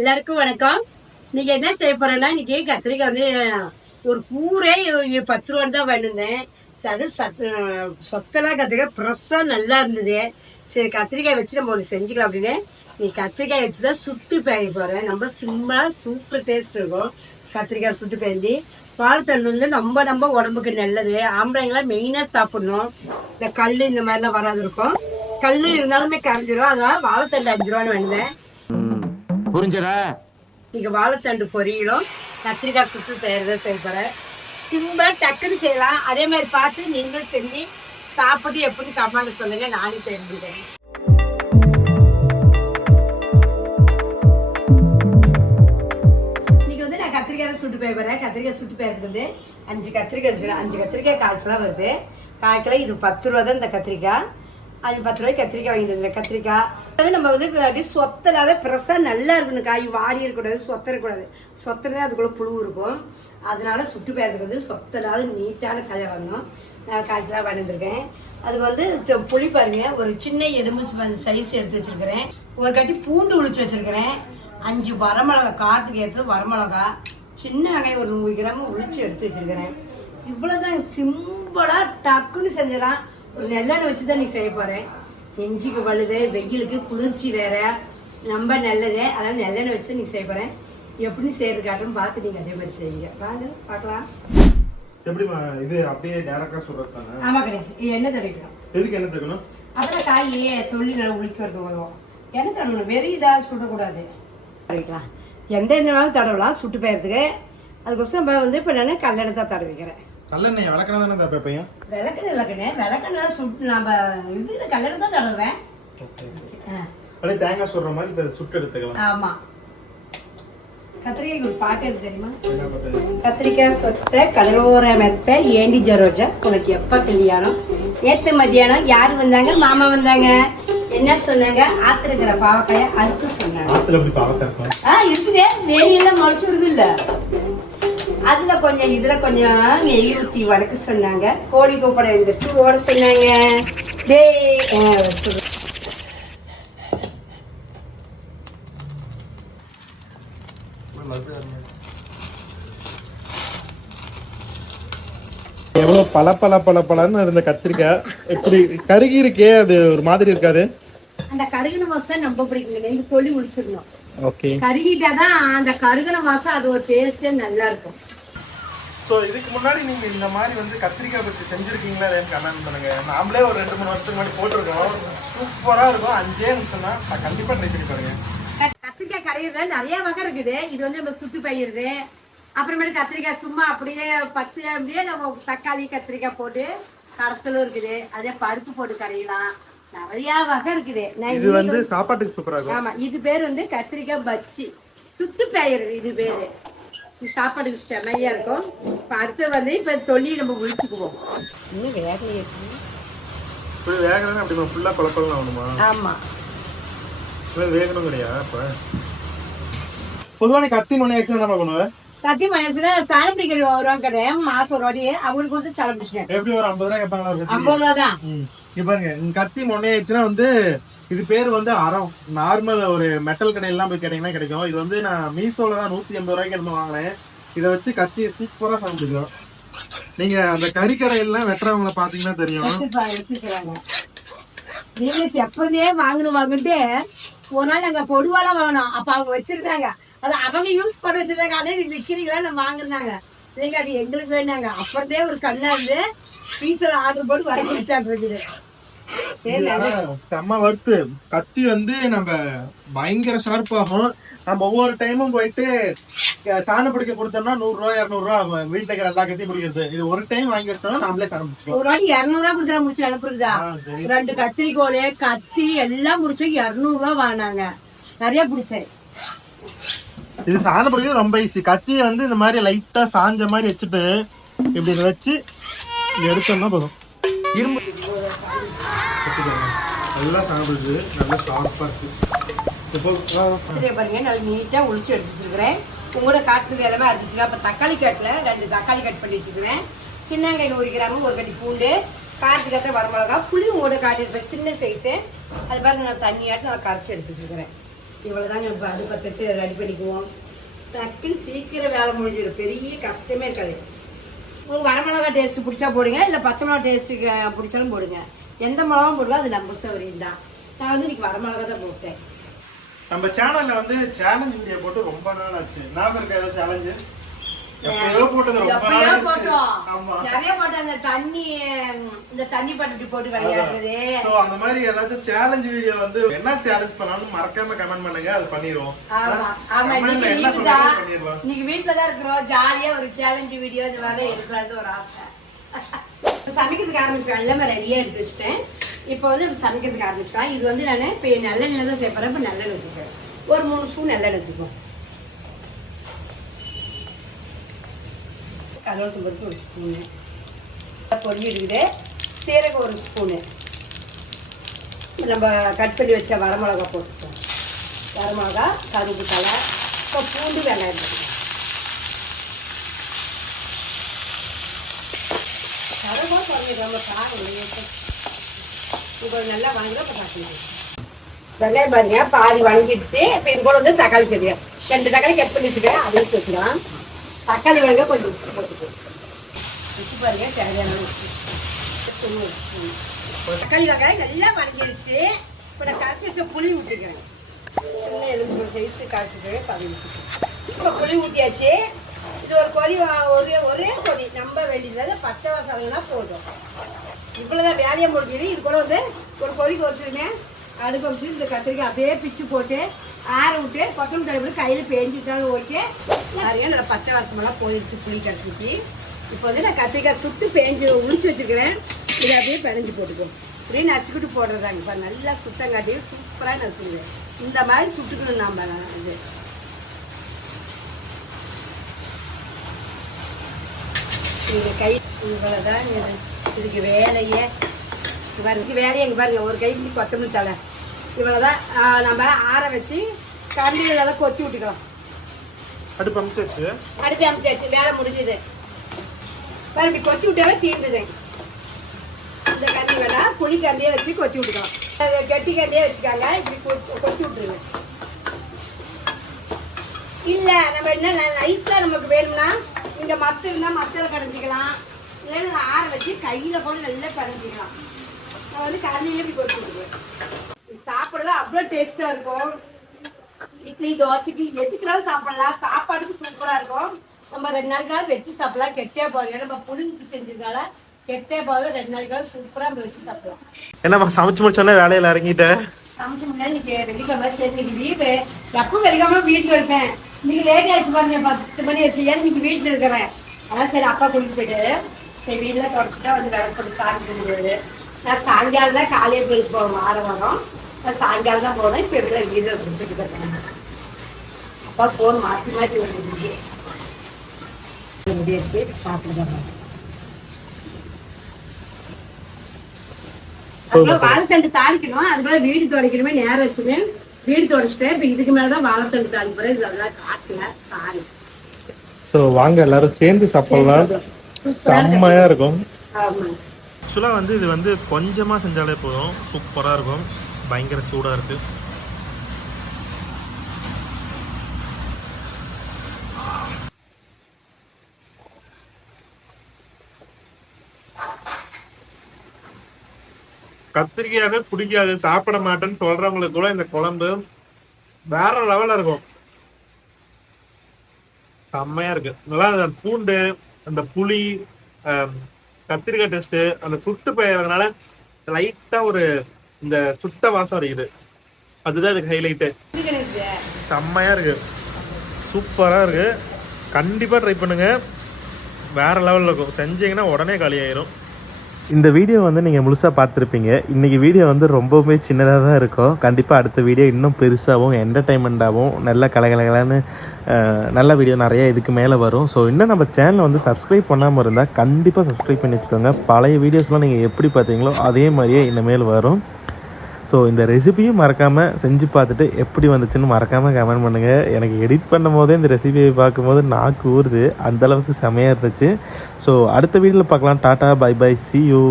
எல்லாருக்கும் வணக்கம். நீங்க என்ன செய்ய போறேன்னா இன்னைக்கு கத்திரிக்காய் வந்து ஒரு கூரே பத்து ரூபா தான் வேணுந்தேன் அது சத்து சொத்தெல்லாம் கத்திரிக்காய் ஃப்ரெஷ்ஷாக நல்லா இருந்தது. சரி கத்திரிக்காய் வச்சு நம்ம ஒன்று செஞ்சுக்கலாம் அப்படின்னு. நீ கத்திரிக்காய் வச்சு தான் சுட்டு பேய போகிறேன் நம்ம சிம்பிளா சூப்பர் டேஸ்ட் இருக்கும். கத்திரிக்காய் சுட்டு பேந்தி வாழைத்தண்டு வந்து ரொம்ப ரொம்ப உடம்புக்கு நல்லது. ஆம்பளைங்களாம் மெயினாக சாப்பிடணும். இந்த கல் இந்த மாதிரிலாம் வராது இருக்கும். கல் இருந்தாலுமே கரைஞ்சிரும். அதனால வாழைத்தண்டு அஞ்சு ரூபான்னு வேணுந்தேன் புரிஞ்சதா? நீங்க வாழைத்தண்டு பொரியலும் கத்திரிக்காய் சுட்டு செய்யறத செய்யப்படுறேன் திரும்ப டக்குன்னு செய்யலாம். அதே மாதிரி பார்த்து நீங்களும் செஞ்சு சாப்பிட்டு எப்படி சாப்பாடு சொல்லுங்க நானே தெரிஞ்சுக்கிறேன். வந்து நான் கத்திரிக்காய் தான் சுட்டு போய் கத்திரிக்காய் சுட்டு போயறதுக்கு வந்து அஞ்சு கத்திரிக்காய் வச்சுருக்கேன் அஞ்சு கத்திரிக்காய் கால் கிலோ வருது. கால் கிலோ இது பத்து ரூபா தான் இந்த கத்திரிக்காய். அது பத்து ரூபாய்க்கு கத்திரிக்காய் வாங்கிட்டு வந்துடுறேன். கத்திரிக்காய். அது நம்ம வந்து அப்படியே சொத்தலாத ஃப்ரெஷ்ஷாக நல்லா இருக்கணும். காய் வாடி இருக்கக்கூடாது சொத்தரக்கூடாது சொத்தனே அதுக்குள்ளே புழு இருக்கும். அதனால சுட்டு போயிறதுக்கு வந்து சொத்தலாத நீட்டான காயை வாங்கணும். நான் காய்க்கெலாம் கிலோ அது அதுக்கு வந்து ச- புளி பாருங்க. ஒரு சின்ன எலும்பு சைஸ் எடுத்து வச்சிருக்கிறேன். ஒரு கட்டி பூண்டு உளிச்சு வச்சிருக்கிறேன். அஞ்சு வரமிளகா காரத்துக்கு ஏற்றது வரமிளகா. சின்ன வெங்காயம் ஒரு நூறு கிராம் உளிச்சு எடுத்து வச்சிருக்கிறேன். இவ்வளோதான் சிம்பிளாக டக்குன்னு செஞ்சலாம் ஒரு நெல்லெண்ணெய் வச்சு தான் நீ செய்ய போறேன் நெஞ்சுக்கு வலுது வெயிலுக்கு குளிர்ச்சி வேற. ரொம்ப நல்லது. அதனால நெல்லெண்ணெய் வச்சு தான் நீ செய்ய போறேன் எப்படி செய்யறது காட்டுன்னு பார்த்து நீங்க அதே மாதிரி செய்யுங்க. வாங்க பார்க்கலாம். எப்படிம்மா இது அப்படியே டேரக்டா சொல்றது தானே? ஆமா கிடையாது எண்ணெய் தடைக்கணும் எதுக்கு என்ன தக்கணும் அப்புறம் காயே தொழில் நல்லா உளிக்கிறது வரும். எண்ணெய் தடவணும் வெறும் இதாக சுடக்கூடாது. எந்த எண்ணெய்னாலும் தடவலாம். சுட்டு போயறதுக்கு. அதுக்கோசரம் வந்து இப்போ நான் கல்லெண்ணெய் தான் தடவிக்கிறேன். நல்லெண்ணெய் விளக்கணா தானே தப்ப பையன் விளக்கெண்ணெய் விளக்கெண்ணெய் விளக்கெண்ணெய் சுட்டு நம்ம இது கல்லெண்ணெய் தான் தடவுவேன். அப்படியே தேங்காய் சொல்ற மாதிரி இப்ப சுட்டு எடுத்துக்கலாம். ஆமா. கத்திரிக்காய்க்கு ஒரு பாட்டு இருக்கு தெரியுமா? கத்திரிக்காய் சொத்த கடலோர மெத்த ஏண்டி ஜரோஜா? உனக்கு எப்ப கல்யாணம்? நேத்து மத்தியானம் யாரு வந்தாங்க? மாமா வந்தாங்க. என்ன சொன்னாங்க? ஆத்துல இருக்கிற பாவக்காய அறுத்து சொன்னாங்க. ஆத்துல எப்படி பாவக்காய் ஆ இருக்குதே. வேலியெல்லாம் முளைச்சு வருது இல்ல. அதுல கொஞ்சம் இதுல கொஞ்சம் நெய் ஊத்தி வதக்க சொன்னாங்க. கோழி கூப்பட எழுந்திரிச்சு ஓட சொன்னாங்க. டேய். எவ்வளவு பல பல பல பலன்னு இருந்த கத்திரிக்காய். எப்படி கருகி இருக்கே அது ஒரு மாதிரி இருக்காது. அந்த கருகின வாசம் தான் ரொம்ப பிடிக்குங்க நெய் தொழி முடிச்சிடணும் ஓகே கருகிட்டாதான் அந்த கருகின வாசம் அது ஒரு டேஸ்டே நல்லா இருக்கும் ஸோ இதுக்கு முன்னாடி நீங்க இந்த மாதிரி வந்து கத்திரிக்காய் பற்றி செஞ்சிருக்கீங்களா இல்லையான்னு கமெண்ட் பண்ணுங்க. நாமளே ஒரு ரெண்டு மூணு வருஷத்துக்கு முன்னாடி போட்டிருக்கோம். சூப்பரா இருக்கும். அஞ்சே நிமிஷம் தான். நான் கண்டிப்பா ட்ரை பண்ணி பாருங்க. கத்- கத்திரிக்காய் கடையில நிறைய வகை இருக்குது. இது வந்து நம்ம சுட்டு பயிறுது அப்புறமேட்டு கத்திரிக்காய் சும்மா அப்படியே பச்சை அப்படியே நம்ம தக்காளி கத்திரிக்காய் போட்டு கரசலும் இருக்குது. அதே பருப்பு போட்டு கரையலாம். நிறைய வகை இருக்குது. நான் இது வந்து சாப்பாட்டுக்கு சூப்பரா இருக்கும். ஆமா இது பேர் வந்து கத்திரிக்காய் பச்சி சுட்டு பயிறு இது பேரு. இது சாப்பாடுக்கு செமையா இருக்கும். இப்ப அடுத்து வந்து இப்ப தொல்லி நம்ம முடிச்சுக்குவோம் இன்னும் வேகலையே இருக்கு. இப்படி வேகணும் அப்படி ஃபுல்லா குழப்பம் ஆகணுமா? ஆமா. வேகணும் கிடையாது நீ கத்தி நுண்ணை என்ன பண்ணுவேன் கத்தி மனசுல சாணம் பிடிக்கிற வருவாங்க கிடையாது மாசம் ஒரு வாட்டி அவங்களுக்கு வந்து சளம் பிடிச்சிட்டேன் எப்படி ஒரு ஐம்பது கேட்பாங்களா ரூபா தான். பாருங்க கத்தி முனையாச்சுன்னா வந்து இது பேர் வந்து அறம். நார்மல் ஒரு மெட்டல் கடையெல்லாம் போய் கேட்டீங்கன்னா கிடைக்கும். இது வந்து நான் மீசோல தான் நூத்தி எண்பது ரூபாய்க்கு இருந்து வாங்கினேன். இதை வச்சு கத்தி சூப்பரா சமைச்சிக்கிறோம் நீங்க அந்த கறிக்கடையெல்லாம் வெட்டுறவங்கள பாத்தீங்கன்னா தெரியும். வச்சிருப்பாங்க, நீங்க வாங்கணும் வாங்கிட்டு ஒரு நாள் நாங்க பொடுவாலாம் வாங்கினோம். அப்ப அவங்க வச்சிருக்காங்க அது அவங்க யூஸ் பண்ண வச்சிருக்காங்க அதே நீங்க விக்கிறீங்களா நம்ம வாங்குறாங்க அது எங்களுக்கு வேணாங்க. அப்புறதே ஒரு கண்ணா இருந்து பீஸ்ல ஆர்டர் போட்டு வர வச்சான் இருக்குது. செம்ம வறுத்து கத்தி வந்து நம்ம பயங்கர ஷார்ப் ஆகும். நம்ம ஒவ்வொரு டைமும் போயிட்டு சாணம் பிடிக்க கொடுத்தோம்னா நூறு ரூபாய் இருநூறு ரூபா ஆகும். வீட்டுல இருக்கிற எல்லா கத்தியும் பிடிக்கிறது. இது ஒரு டைம் வாங்கி வச்சோம்னா நாமளே சாணம் பிடிச்சிக்கலாம். ஒரு வாட்டி இருநூறுவா கொடுத்தா முடிச்சு அனுப்புறதா. ரெண்டு கத்திரிக்கோல் கத்தி எல்லாம் முடிச்சு இருநூறுவா வாங்கினாங்க. நிறைய பிடிச்சேன். இது சாணம் பிடிக்கிறது ரொம்ப ஈஸி கத்தியை வந்து இந்த மாதிரி லைட்டா சாஞ்ச மாதிரி வச்சுட்டு இப்படி வச்சு எடுத்தோம்னா போதும். இரும்பு எடுத்துக்கோங்க. நல்லா சாப்பிடுது. நல்லா ஷார்ப்பா இருக்கு. பாருங்க நல்லா நீட்டா உளிச்சு எடுத்து உங்களோட காட்டுறது எல்லாமே அரைச்சிருக்கேன் அப்ப தக்காளி கட்டில் ரெண்டு தக்காளி கட் பண்ணி வச்சிருக்கிறேன் சின்னங்காய் நூறு கிராம் ஒரு கட்டி பூண்டு காரத்துக்கு வரமிளகா புளி உங்களோட காட்டியிருப்பேன் சின்ன சைஸு அது பாருங்க நான் தண்ணியாட்டு நான் கரைச்சி எடுத்து வச்சிருக்கிறேன் இவ்வளோதாங்க இப்போ அடுப்பை ரெடி பண்ணிக்குவோம். டக்குன்னு சீக்கிரம் வேலை முடிஞ்சிடும் பெரிய கஷ்டமே இருக்காது. உங்களுக்கு வரமிளகா டேஸ்ட் பிடிச்சா போடுங்க இல்லை பச்சை மிளகா டேஸ்ட்டு பிடிச்சாலும் போடுங்க. எந்த மிளகாவும் போடலாம் அது நம்ம சௌகரியம் தான். நான் வந்து இன்னைக்கு வரமிளகா தான் போட்டேன். நம்ம சேனல்ல வந்து சேலஞ்ச் வீடியோ போட்டு ரொம்ப நாள் ஆச்சு. ஞாபகம் இருக்கா ஏதாவது சேலஞ்சு எப்பயோ போட்டது ரொம்ப நாள். போட்டோம். நிறைய போட்டோம். அந்த தண்ணி இந்த தண்ணி பட்டுட்டு போட்டு விளையாடுறது. சோ அந்த மாதிரி ஏதாச்சும் சேலஞ்ச் வீடியோ வந்து என்ன சேலஞ்ச் பண்ணாலும் மறக்காம கமெண்ட் பண்ணுங்க. அது பண்ணிடுவோம். ஆமா. ஆமா. இன்னைக்கு என்ன லீவு தான் சொன்னாலும் பண்ணிடலாம் இன்னைக்கு வீட்ல தான் இருக்கிறோம். ஜாலியா ஒரு சேலஞ்ச் வீடியோ இந்த மாதிரி எடுக்கலான்னு ஒரு ஆசை. சமைக்கிறதுக்கு ஆரம்பிச்சிக்கலாம் எல்லாமே ரெடியாக எடுத்து வச்சுட்டேன். இப்போ வந்து சமைக்கிறதுக்கு ஆரம்பிச்சிடலாம். இது வந்து நான் இப்போ நல்லெண்ணெய் தான் சேர்ப்பறேன் இப்போ நல்லெண்ணெய் எடுத்துக்கிறேன் ஒரு மூணு ஸ்பூன் நல்லெண்ணெய் எடுத்துக்கோ கடவுள் பருப்பு ஒரு ஸ்பூனு. பொடி இருக்குது. சீரகம் ஒரு ஸ்பூனு. நம்ம கட் பண்ணி வச்ச வரமிளகா போட்டுப்போம் வரமிளகா கருப்பு தலை இப்போ பூண்டு வெங்காயம் பண்ணிடுறோம் காரம் இப்போ நல்லா காட்டணும் வெங்காயம் பாருங்க பாதி வணங்கிடுச்சு இப்போ இது கூட வந்து தக்காளி தெரியும் ரெண்டு தக்காளி கட் பண்ணி வச்சுக்கிறேன் அதையும் சேர்த்துக்கலாம். தக்காளி வாங்க கொஞ்சம் உப்பு போட்டுக்கோ உப்பு பாருங்க தேவையான. தக்காளி வெங்காயம் நல்லா வணங்கிடுச்சு இப்போ நான் கரைச்சி வச்ச புளி ஊற்றிக்கிறேன் சின்ன எலும்பு சைஸ் கரைச்சிட்டு பாதி இப்போ புளி ஊற்றியாச்சு இது ஒரு கொதி ஒரே ஒரே கொதி நம்ப வேண்டியது பச்சை வாசனைனா போதும். இவ்வளோதான் வேலையை முடிஞ்சது. இது கூட வந்து ஒரு கொதிக்கு வச்சுருங்க. அடுப்பு வச்சு இந்த கத்திரிக்காய் அப்படியே பிச்சு போட்டு ஆற விட்டு கொத்தமல்லி தடவை கையில் பேஞ்சிட்டாலும் ஓகே. நிறைய நல்லா பச்சை வாசமெல்லாம் போயிடுச்சு புளி கரைச்சி இப்போ வந்து நான் கத்திரிக்காய் சுட்டு பேஞ்சு உளிச்சு வச்சிருக்கிறேன். இதை அப்படியே பிணைஞ்சு போட்டுக்கோ. அப்படியே நசுக்கிட்டு போடுறதாங்க. இப்போ நல்லா சுத்தங்காட்டி சூப்பராக நசுக்குது. இந்த மாதிரி சுட்டுக்கணும் நம்ம இது. இங்க கை இவ்வளோதான் இது- இதுக்கு வேலையே. பாருங்க வேலையை இங்கே பாருங்க. ஒரு கை இப்படி கொத்தமல்லி தலை இவ்வளோதான் நம்ம ஆற வச்சு கரண்டியில் எல்லாம் கொத்தி விட்டுக்கலாம். அடுப்பு அமைச்சாச்சு? அடுப்பு அமைச்சாச்சு. வேலை முடிஞ்சுது. பாரு இப்படி கொத்தி விட்டாவே தீர்ந்துது இந்த வேணா புளி கண்டியே வச்சு கொத்தி விட்டுக்கலாம். கெட்டி கண்டியே வச்சுக்காங்க. இப்படி கொத்தி கொத்தி விட்டுருங்க. இல்ல நம்ம என்ன நைஸா நமக்கு வேணும்னா இங்க மத்து இருந்தா மத்துல கடைஞ்சிக்கலாம் இல்லைன்னா ஆற வச்சு கையில கூட நல்லா கடைஞ்சிக்கலாம் நான் வந்து கரண்டியில இப்படி இது சாப்பிடவே அவ்வளோ டேஸ்டா இருக்கும். இட்லி தோசைக்கு எதுக்குனாலும் சாப்பிடலாம். சாப்பாடுக்கு சூப்பரா இருக்கும். நம்ம ரெண்டு நாளைக்கு வச்சு சாப்பிடலாம். கெட்டே போதும் ஏன்னா நம்ம புளிஞ்சு செஞ்சிருக்கால கெட்டே போதும் ரெண்டு நாளைக்கு சூப்பரா நம்ம வச்சு சாப்பிடலாம். என்னப்பா சமைச்சு முடிச்சோன்னே வேலையில இறங்கிட்டேன் சமைச்ச முடியாது இன்னைக்கு வெள்ளிக்கிழமை சரி இன்னைக்கு லீவு எப்பவும் வெள்ளிக்கிழமை வீட்டுல இருப்பேன். இன்னைக்கு லேட் ஆயிடுச்சு பாருங்க பத்து மணி ஆச்சு. ஏன் இன்னைக்கு வீட்டுல இருக்கிறேன்? அதான் சரி அப்பா கூட்டிட்டு போயிட்டு சரி வீட்டுல தொடச்சுட்டா வந்து விளக்கு சாமி கும்பிடுவாரு. நான் சாயங்காலம் தான் காலையில் போயிட்டு போவோம் வாரம் வரோம். நான் சாயங்காலம் தான் போனேன் இப்போ இருக்கிற வீட்டில் குடிச்சிட்டு இருக்கேன். அப்பா போன் மாற்றி மாற்றி வந்துருக்கு முடியாச்சு சாப்பிடுதான் அப்புறம் வாழைத்தண்டு தாளிக்கணும் அதுக்குள்ள வீடு துடைக்கணுமே நேரம் வச்சுமே வீடு துடைச்சிட்டேன். இப்போ இதுக்கு மேல தான் வாழைத்தண்டு தாளிப்பறேன் இது அதெல்லாம் காட்டல. சாரி ஸோ வாங்க எல்லாரும் சேர்ந்து சாப்பிடலாம். செம்மையா இருக்கும். ஆக்சுவலாக வந்து இது வந்து கொஞ்சமாக செஞ்சாலே போதும். சூப்பராக இருக்கும். பயங்கர சூடாக இருக்கு. கத்திரிக்காவே பிடிக்காது சாப்பிட மாட்டேன்னு சொல்றவங்களுக்கு கூட இந்த குழம்பு வேற லெவல்ல இருக்கும். செம்மையா இருக்கு. நல்லா அந்த பூண்டு அந்த புளி கத்திரிக்காய் டெஸ்ட் அந்த சுட்டு போயறதுனால லைட்டா ஒரு இந்த சுட்ட வாசம் அடிக்குது. அதுதான் இதுக்கு ஹைலைட்டு செம்மையா இருக்கு. சூப்பரா இருக்கு. கண்டிப்பா ட்ரை பண்ணுங்க. வேற லெவல்ல இருக்கும். செஞ்சீங்கன்னா உடனே காலியாயிரும். இந்த வீடியோ வந்து நீங்கள் முழுசாக பார்த்துருப்பீங்க. இன்றைக்கி வீடியோ வந்து ரொம்பவுமே சின்னதாக தான் இருக்கும். கண்டிப்பாக அடுத்த வீடியோ இன்னும் பெருசாகவும் என்டர்டைன்மெண்ட்டாகவும் நல்ல கலகலகலான்னு நல்ல வீடியோ நிறைய இதுக்கு மேலே வரும். ஸோ இன்னும் நம்ம சேனலை வந்து சப்ஸ்கிரைப் பண்ணாமல் இருந்தால் கண்டிப்பாக சப்ஸ்கிரைப் பண்ணி வச்சுக்கோங்க. பழைய வீடியோஸ்லாம் நீங்கள் எப்படி பார்த்தீங்களோ அதே மாதிரியே இனிமேல் வரும். ஸோ இந்த ரெசிபியும் மறக்காமல் செஞ்சு பார்த்துட்டு எப்படி வந்துச்சுன்னு மறக்காமல் கமெண்ட் பண்ணுங்கள் எனக்கு எடிட் பண்ணும் போதே இந்த ரெசிபியை பார்க்கும்போது நாக்கு ஊறுது. அந்தளவுக்கு செமையாக இருந்துச்சு. ஸோ அடுத்த வீடியோவில் பார்க்கலாம். Tata bye bye see you